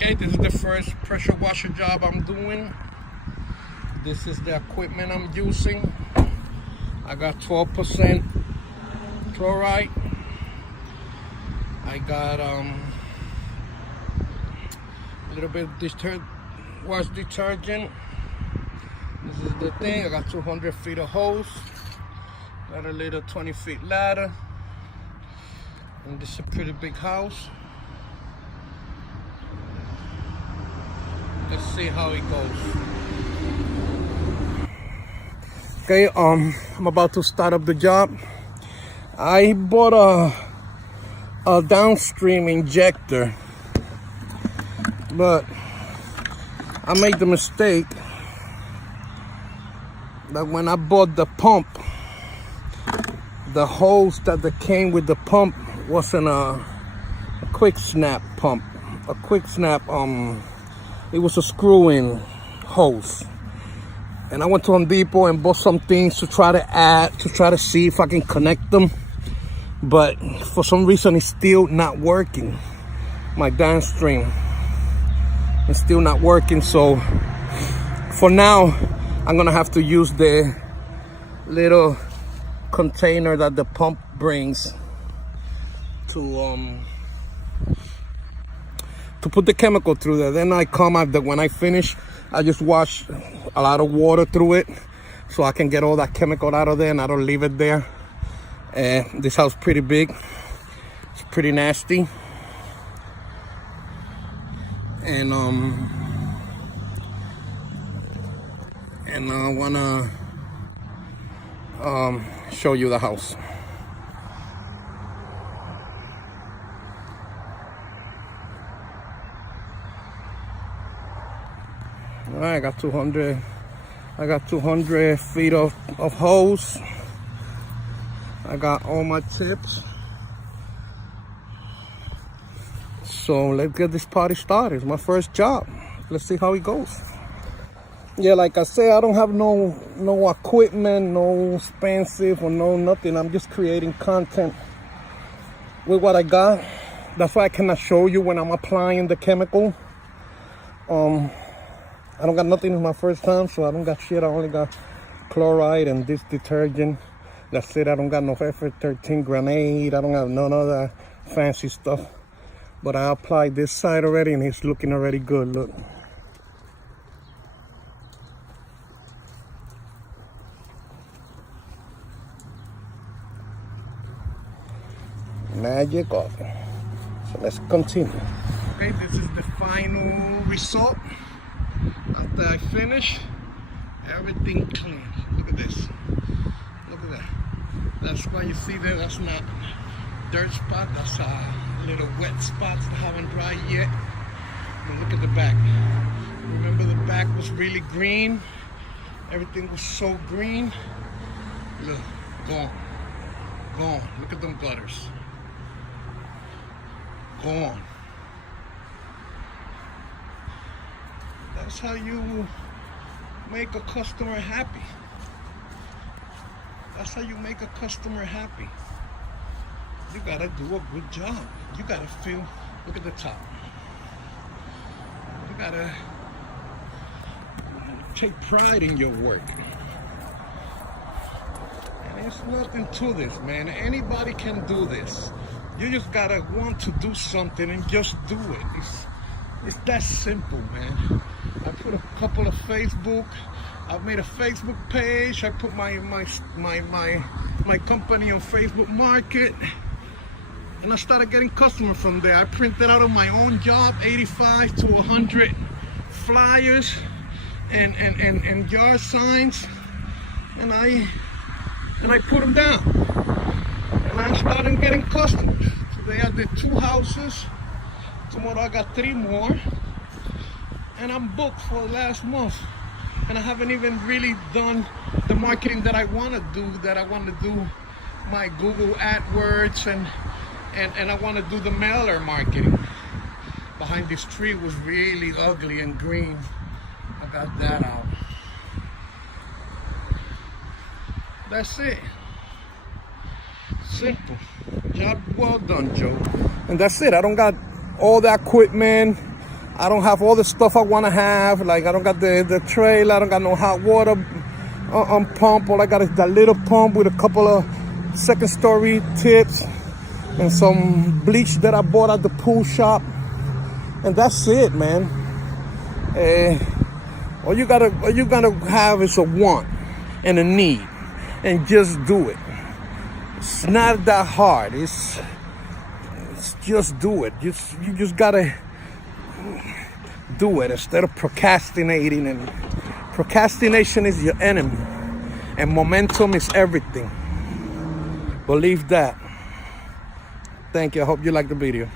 Okay, this is the first pressure washer job I'm doing. This is the equipment I'm using. I got 12% chloride. I got a little bit of wash detergent. This is the thing. I got 200 feet of hose. Got a little 20 feet ladder. And this is a pretty big house. Let's see how it goes. Okay, I'm about to start up the job. I bought a downstream injector, but I made the mistake that when I bought the pump, the hose that came with the pump wasn't a quick snap pump. A quick snap, it was a screw-in hose. And I went to Home Depot and bought some things to try to see if I can connect them. But for some reason, it's still not working. My downstream is still not working. So for now, I'm gonna have to use the little container that the pump brings to put the chemical through there. Then when I finish, I just wash a lot of water through it so I can get all that chemical out of there and I don't leave it there. This house is pretty big. It's pretty nasty. And I wanna show you the house. All right, I got 200 feet of hose. I got all my tips. So let's get this party started. It's my first job. Let's see how it goes. Yeah, like I said, I don't have no equipment, no expensive or no nothing. I'm just creating content with what I got. That's why I cannot show you when I'm applying the chemical. I don't got nothing. It's my first time, so I don't got shit. I only got chloride and this detergent. That's it. I don't got no F13 grenade. I don't have none of that fancy stuff. But I applied this side already and it's looking already good. Look. Magic off. So let's continue. Okay, this is the final result. After I finish, everything clean. Look at this. Look at that. That's why you see that. That's not dirt spot. That's little wet spots that haven't dried yet. And look at the back. Remember the back was really green. Everything was so green. Look, gone. Gone. Look at them gutters. Gone. That's how you make a customer happy. That's how you make a customer happy. You gotta do a good job. You gotta feel, look at the top. You gotta take pride in your work. And there's nothing to this, man. Anybody can do this. You just gotta want to do something and just do it. It's that simple, man. I put a couple of Facebook. I've made a Facebook page. I put my company on Facebook Market, and I started getting customers from there. I printed out of my own job 85 to 100 flyers and yard signs, and I put them down. And I started getting customers. Today I did 2 houses. Tomorrow I got 3 more. And I'm booked for the last month. And I haven't even really done the marketing that I want to do. My Google AdWords and I want to do the mailer marketing. Behind this tree was really ugly and green. I got that out. That's it. Simple. Job well done, Joe. And that's it. I don't got all that equipment. I don't have all the stuff I want to have. Like, I don't got the trailer. I don't got no hot water pump. All I got is that little pump with a couple of second story tips and some bleach that I bought at the pool shop. And that's it, man. All you gotta have is a want and a need, and just do it. It's not that hard. It's just do it. You just gotta do it instead of procrastinating. And procrastination is your enemy, and momentum is everything. Believe that. Thank you. I hope you liked the video.